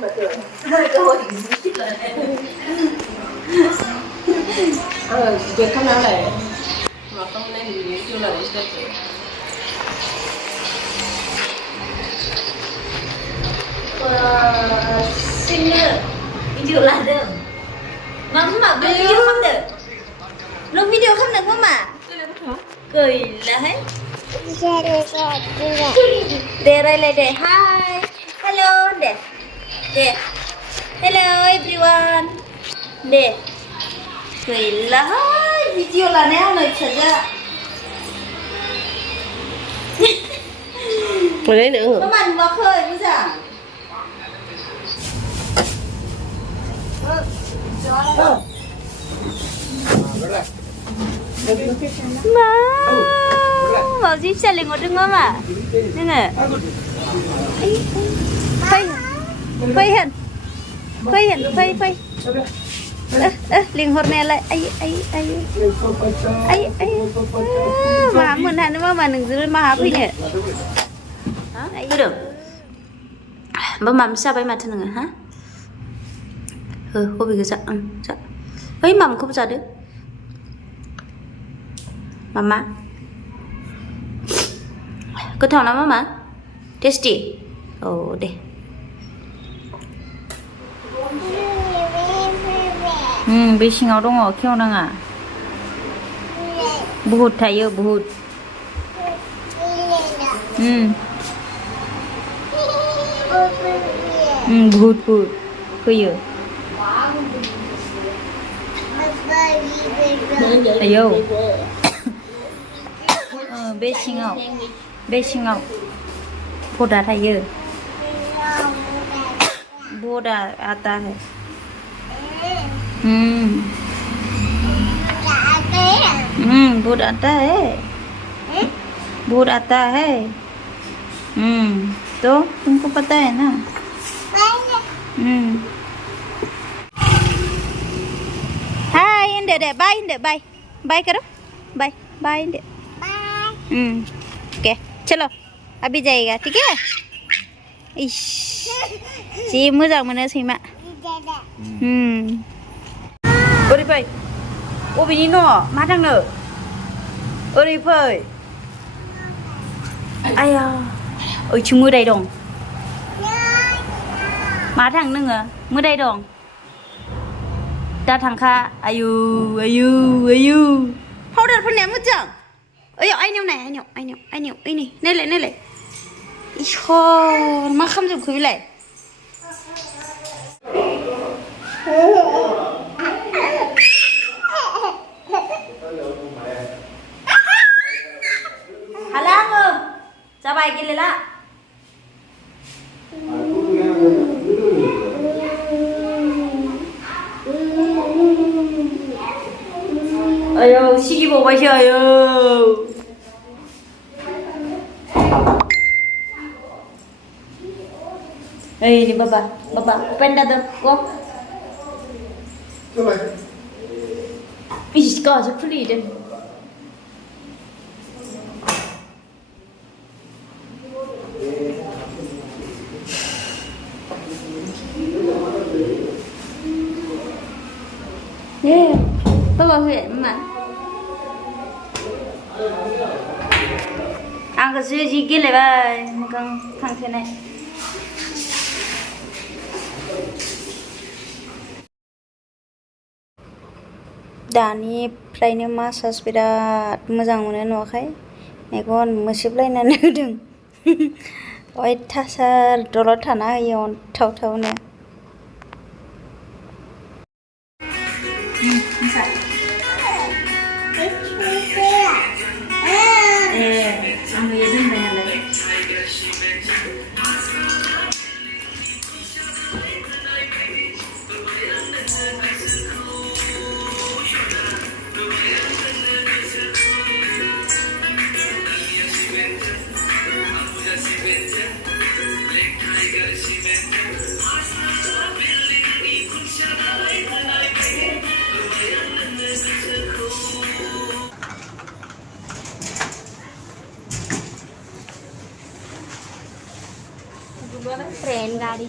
cơ hội việc không nào này mà không nên kêu là singer video là được mama video không được lúc video không được mama cười là hết để đây là để hi hello để hello everyone để cười là hết video là neo này thật ra rồi đấy nữa hả? nó mặn vào khơi bây giờ mau zip selling ngồi đứng ngắm à nè nè phây liền hột này lại ai mà muốn hẳn mà đừng giữ mà hấp nhỉ hả được mà mắm sao vậy mà thân người hả cô bị cái dạ ấy mắm không ra được mama có thằng nào mama tasty deh bê singaw dong kêu nang à बहुत थायो बहुत बहुत फैयो ayo bê singaw boda थायो boda आता है बहुत आता है बहुत आता है तो तुमको पता है ना हाय इंदे दे बाय बाय करो बाय इंदे ओके चलो अभी जाएगा ठीक है इश जी मोजां मोनो सैमा ओरै फै अबेनि न' मा थांनो ओरै फै आया ओइथिं मोदाय दं मा थां नोङो मोदाय दं दा थांखा आयु पाउडार फोननाया मोजां ओइ आइनायाव नाय आइनायाव ओइ नै नायलाय इसर मा खालामजोबखो बेलाय हाला आङो जाबाय गेलेला आयौ सिगिबावबायसो आयौ Ê đi baba, penda dong, kok. Coba. Ih, kau je free deh. Baba huệ mà. Ăn cái gì kia lại vậy, mình còn thằng thế này. दानिफ्रायनो मासाज बिराद मोजां मोनो नुवाखै मेगन मोसेबलायनानै होदों अयथासार दलद थाना होयो अन्थावथावनो आं होयो दोनबाय नालाय ट्रेन गाडी